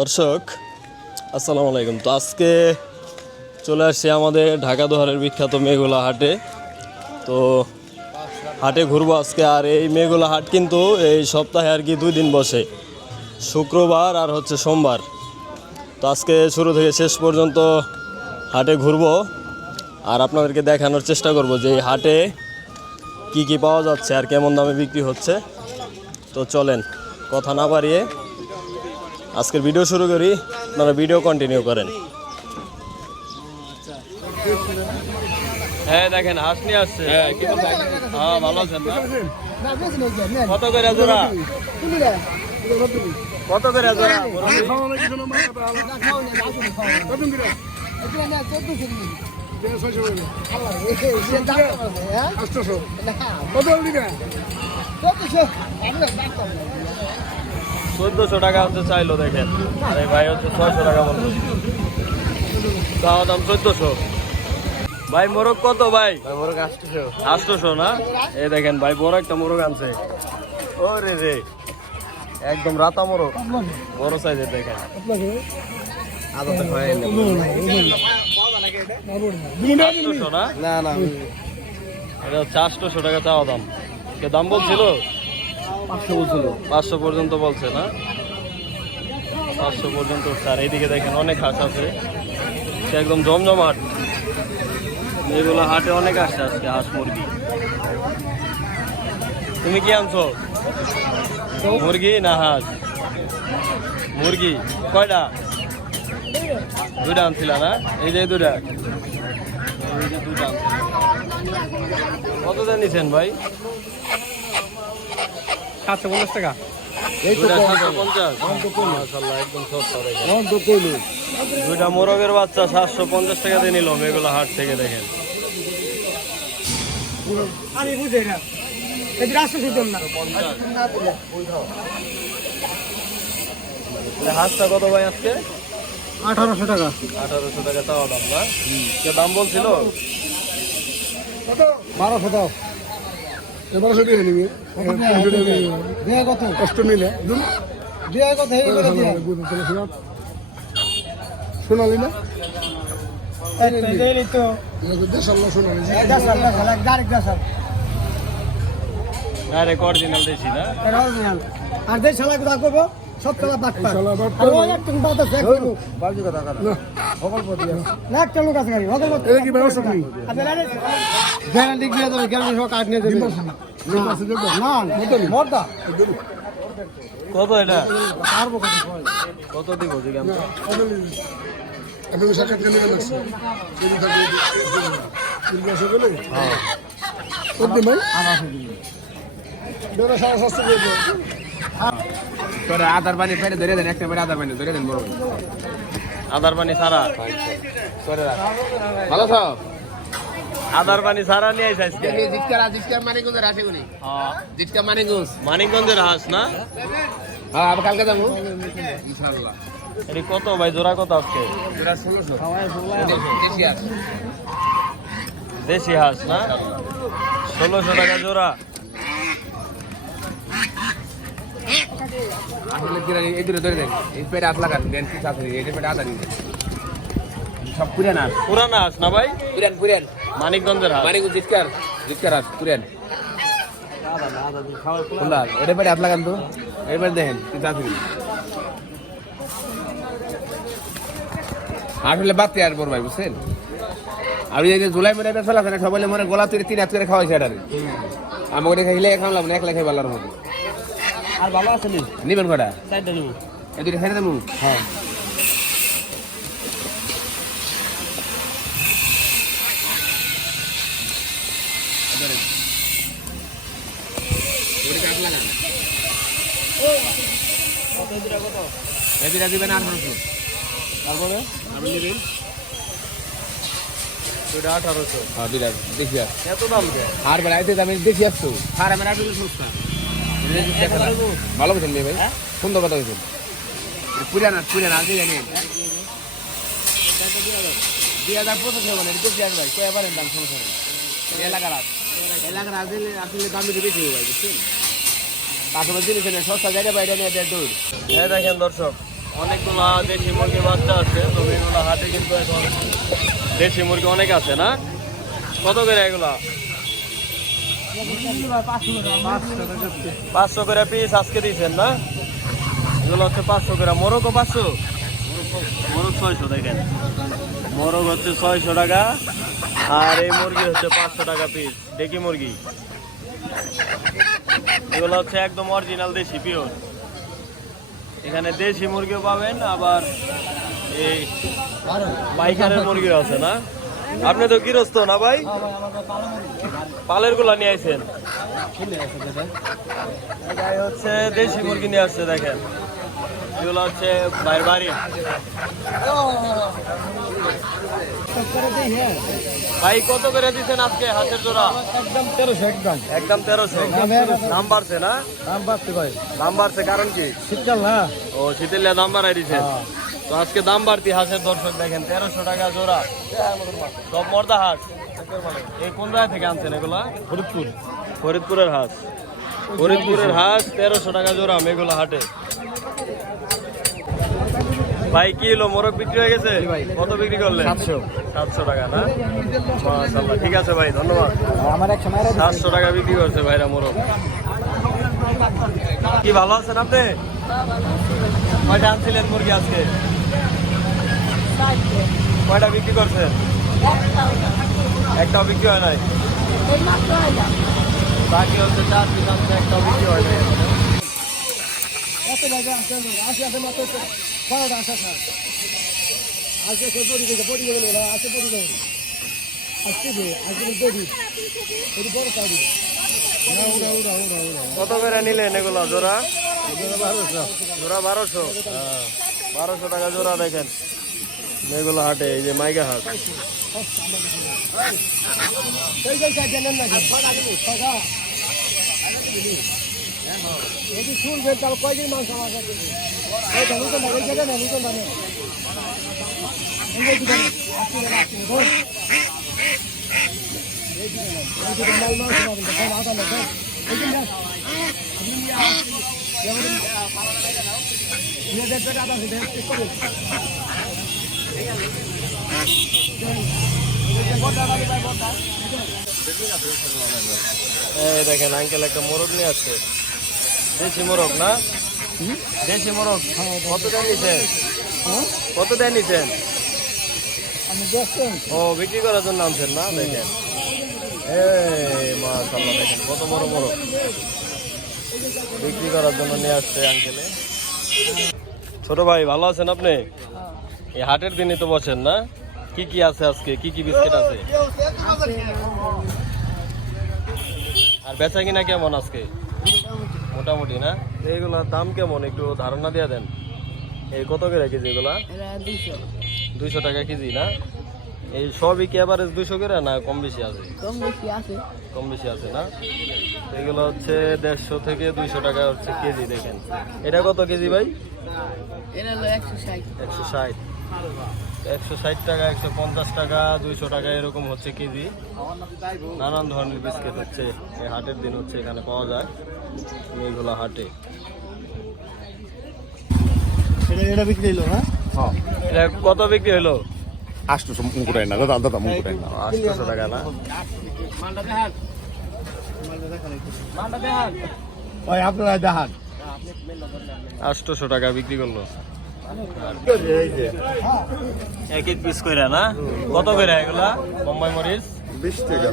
দর্শক আসসালামু আলাইকুম। তো আজকে চলে আসছি আমাদের ঢাকা দোহারের বিখ্যাত মেঘলা হাটে। তো হাটে ঘুরবো আজকে। আর এই মেঘলা হাট কিন্তু এই সপ্তাহে আর কি 2 দিন বসে, শুক্রবার আর হচ্ছে সোমবার। তো আজকে শুরু থেকে শেষ পর্যন্ত হাটে ঘুরবো আর আপনাদেরকে দেখানোর চেষ্টা করব যে এই হাটে কি কি পাওয়া যাচ্ছে আর কেমন দামে বিক্রি হচ্ছে। তো চলেন কথা না বাড়িয়ে আজকের ভিডিও শুরু করি, আপনারা ভিডিও কন্টিনিউ করেন। হ্যাঁ দেখেন হাঁস নিয়ে আসছে। হ্যাঁ ভালো আছেন না? কত করে জোড়া? কত করে জোড়া? $1400 হচ্ছে চাইলো, দেখেন। আরে ভাই হচ্ছে 600 টাকা বললো, দাওয়া দাম 1400। ভাই মোরগ কত ভাই? মোরগ 800 না? এই দেখেন ভাই বড় একটা মোরগ আনছে। ওরে রে একদম রাতা মোরগ, বড় সাইজের। দেখেন না এটা হচ্ছে 800 টাকা চাওয়া দাম। দাম বলছিল 500 পর্যন্ত বলছে না? 500 পর্যন্ত। আর এইদিকে দেখেন অনেক হাঁস আছে, একদম জমজমাট। এগুলো হাটে অনেক আসছে আজকে হাঁস মুরগি। তুমি কি আনছো? মুরগি না হাঁস? মুরগি কয়টা? 2টা আনছিল না? এই যে 2টা, এই যে 2টা আনছিল। কত জানিছেন ভাই? 750 টাকা। দুইটা মোরগের বাচ্চা 750 টাকা দিয়ে নিলাম এগুলো হাট থেকে। দেখেন হাঁসটা কত ভাই আজকে? 1800 টাকা। 1800 টাকা চাওয়া দাম না? কে দাম বলছিল? 1200 দাও। 1200 দিয়ে নিবি। দেয়া কত? কষ্ট নিলে দেয়া কত? এই করে দিয়া শোনালি না? এই তো দেশাল্লাহ শোনালি। দেশাল্লাহ খালাক ডাইরেক্ট দেশাল। ডাইরেক্ট অরিজিনাল দেশি না? অরিজিনাল। আর দেশালা কথা করব সব কলা বাটপা। আর ওই একটা কথা আছে একটু বাজি কথা কর না। হকল পদিয়া না একটা লোক আছে গাড়ি হকল পদিয়া। এই কি ব্যবস্থা নেই? আপনারা গ্যারান্টি দিয়ে দেবে, গ্যারান্টি সহ কাট নিয়ে দেবে। না মর্দা কত এটা? কত দিব জিগাম? আপনি সাক্ষাৎ কেন নেবেন? যদি থাকে 300 গেলে হ্যাঁ কত দিন ভাই? 750 দিয়ে দেব। তোরা আদার পানি ফেলে ধরে দেন, একটা আদার পানি ধরে দেন। বড় আদার পানি ছাড়া? ভালো সব আদার পানি ছাড়া নিয়ে আইস আজকে? জিটকা মানিকগঞ্জের হাঁস এগুলি। জিটকা মানিকগঞ্জ, মানিকগঞ্জের হাঁস না? হ্যাঁ আবার কালকে যাবো ইনশাআল্লাহ। এটি কত ভাই জোড়া? কত আজকে? জোড়া 1600। দেশি হাঁস, দেশি হাঁস না? 1600 টাকা জোড়া। আসলে কি এই দূরে ধরে দেন, এই পেটে হাত লাগান দেন। কি চাকরি এই পেটে আদা দিন। সব পুরান হাঁস। পুরান হাঁস না ভাই? পুরান মানিকগঞ্জের হাঁস। মানিকগঞ্জ জিটকার হাঁস পুরান। এটা পেটে হাত লাগান তো, এবার দেখেন কি চাকরি। আসলে বাড়তে আর বড় ভাই বুঝছেন। আর এই যে জুলাই মেরে ফেলা আছে না, সবাই মনে গোলা তুলে 3 হাত করে খাওয়াইছে। এটা আমাকে খাইলে খাওয়ালাম না, একলা খাই ভালোর মতো। আর ভালো আছে নি? নিবেন কটা? 4টা নিব। এই দুটো ছেড়ে দেবো। হ্যাঁ এদিকে দিবেন 800। তারপরে আপনি নেবেন দুইটা 1800। হ্যাঁ দুইটা দেখি এত দাম কে? আর বেড়াইতে আমি দেখি আসছো। আর আমার আসলে সস্তা ভালো বলছেন ভাই, সুন্দর কথা বলছেন। পুরান আগে জানেন 2025 মানে দেখি আর ভাই কয় বারের দাম সমস্যা নেই। এলাকার আসলে দাম একটু বেশি হবে ভাই বুঝছেন। পাশাপাশি জিনিস সস্তা জায়গা বাইরে নিয়ে দেয় দূর। দেখেন দর্শক অনেকগুলা দেশি মুরগি বাচ্চা আছে, তো এগুলো হাটে কিন্তু এখন দেশি মুরগি অনেক আছে না? কত করে এগুলা? 500 করে পিস আজকে দিয়েছেন না? এগুলো হচ্ছে 500 করে। মোরগও 500, মোরগ 600 দেখেন। মোরগ হচ্ছে 600 টাকা, আর এই মুরগি হচ্ছে 500 টাকা পিস, ডেকি মুরগি। এগুলো হচ্ছে একদম অরিজিনাল দেশি পিওর। এখানে দেশি মুরগিও পাবেন, আবার এই পাইকারের মুরগিও আছে না? আপনি তো গৃহস্থ না ভাই? পালের গুলা নিয়ে আইছেন, হচ্ছে দেশি মুরগি নিয়ে আসছে দেখেন। এগুলো হচ্ছে ভাইয়ের বাড়ি। ভাই কত করে দিচ্ছেন আজকে হাঁসের জোড়া? একদম 1300 একদম 1300। দাম বাড়ছে না? দাম বাড়তে ভাই, দাম বাড়ছে কারণ কি? শীতকাল না। ও শীতের লিগে দাম বাড়াই দিছে। তো আজকে দাম বাড়তি হাঁসের, দর্শক দেখেন 1300 টাকা জোড়া। সব মর্দা হাঁস। এই কোন জায়গা থেকে আনছেন এগুলা? ফরিদপুর। ফরিদপুরের হাঁস। ফরিদপুরের হাঁস 1300 টাকা জোড়া মেঘলা হাটে। ভাই কি হলো, মোরগ বিক্রি হয়ে গেছে? কত বিক্রি করলেন? 700 টাকা না? মাশাআল্লাহ, ঠিক আছে ভাই, ধন্যবাদ। আমার এক সময় 700 টাকা বিক্রি করছে ভাইরা মোরগ। কি ভালো আছেন আপনি? কয়টা আনছিলেন মুরগি আজকে? কয়টা বিক্রি করছেন? একটাও বিক্রি হয় নাই। বাকি হচ্ছে 4 পিস আনছে, একটাও বিক্রি হয় নাই। এত জায়গা আছে, আসে আসে মাত্র 12টা আসে স্যার। আজকে সে পড়ি গেল না, আসে পড়ি গেল। আজকে বডি এটি বড় সাইজ। কত করে নিলেন এগুলো জোড়া? জোড়া 1200। 1200 টাকা জোড়া দেখেন এগুলো হাটে। এই যে মাইকা হাট। শুনবেন তাহলে কয়দিন মাংস আমার কাছে এই দেখেন আঙ্কেল একটা মোরগ নিয়ে আসছে, দেশি মোরগ না? দেশি মোরগ কত দেন নিছেন? কত দেন নিছেন? ও বিক্রি করার জন্য আনছেন না? দেখেন এই মাশাআল্লাহ, দেখেন কত বড় মোরগ বিক্রি করার জন্য নিয়ে আসছে আঙ্কেলে। ছোট ভাই ভালো আছেন আপনি? এই হাটের দিনে তো বসেন না? কি কি আছে আজকে, কি কি বিস্কিট আছে? আর বেচা কিনা কেমন আজকে? মোটামুটি না? এইগুলোর দাম কেমন একটু ধারণা দিয়ে দেন। এই কত করে কেজি এগুলা? 200 টাকা কেজি না? এই সবই কি এভারেজ 200 করে না কম বেশি আছে? কম বেশি আছে না? এগুলো হচ্ছে 150 থেকে 200 টাকা হচ্ছে কেজি। দেখেন এটা কত কেজি ভাই? 160। 160 টাকা, 150 টাকা, 200 টাকা এরকম হচ্ছে কেজি। নানান ধরনের বিস্কিট হচ্ছে এই হাটের দিন হচ্ছে এখানে পাওয়া যায় এইগুলো হাটে। এটা বিক্রি হলো না? এটা কত বিক্রি হলো? 800 মুকুটাই না দাদা, মুকুটাই না 800 টাকা না? ওই আপনারা দেখান 800 টাকা বিক্রি করলো এক এক পিস করে না? কত করে এগুলা বোম্বাই মরিচ? 20 টাকা।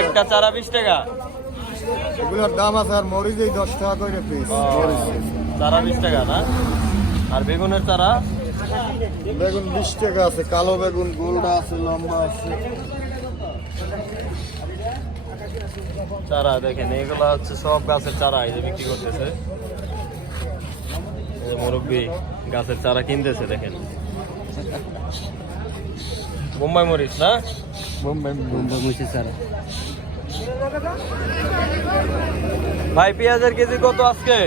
একটা চারা 20 টাকা। এগুলোর দাম আছে, আর মরিচ এই 10 টাকা করে পিস। চারা 20 টাকা না? আর বেগুনের চারা? বেগুন 20 টাকা আছে, কালো বেগুন, গোলটা আছে, লম্বা আছে। চারা দেখেন এগুলা হচ্ছে সব গাছের চারা এই যে বিক্রি করতেছে। এই যে মুরব্বি গাছের চারা কিনতেছে দেখেন। বোম্বাই মরিচ না? বোম্বাই মরিচের চারা। ভাই পেঁয়াজের কেজি কত আজকে?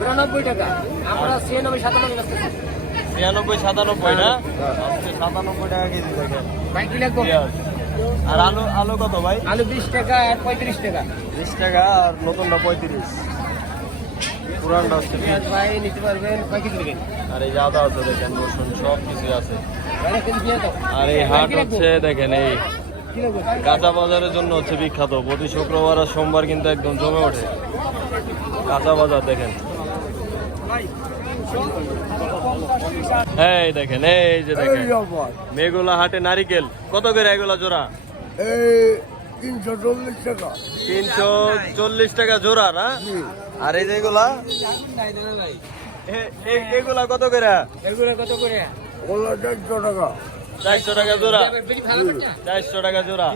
92 টাকা। আমরা 96 97 বেচতেছি। 96 97 না? আজকে 97 টাকা কেজি দেখেন ভাই কি লাগবে? পেঁয়াজ। আর আলু আলু কত ভাই? আলু 20 টাকা আর 35 টাকা। 20 টাকা আর নতুনটা 35, পুরানটা হচ্ছে 20। ভাই নিতে পারবেন 35 টাকা। আর এই যে আদা আছে দেখেন, রসুন সব কিছু আছে। ভাই কেজি দিয়ে দাও। আর এই হাট হচ্ছে দেখেন এই কিলো কত? কাঁচা বাজারের জন্য হচ্ছে বিখ্যাত। প্রতি শুক্রবার আর সোমবার কিন্তু একদম জমে ওঠে কাঁচা বাজার। দেখেন এই দেখেন, এই যে দেখেন মেঘলা হাটে নারিকেল কত করে এগুলা জোড়া? 340 টাকা। 340 টাকা জোড়া না? আর এই যেগুলা এগুলা কত করে? এগুলো কত করে? ওগুলো 400 টাকা। 400 টাকা জোড়া। বেশি ভালো না? 400 টাকা জোড়া।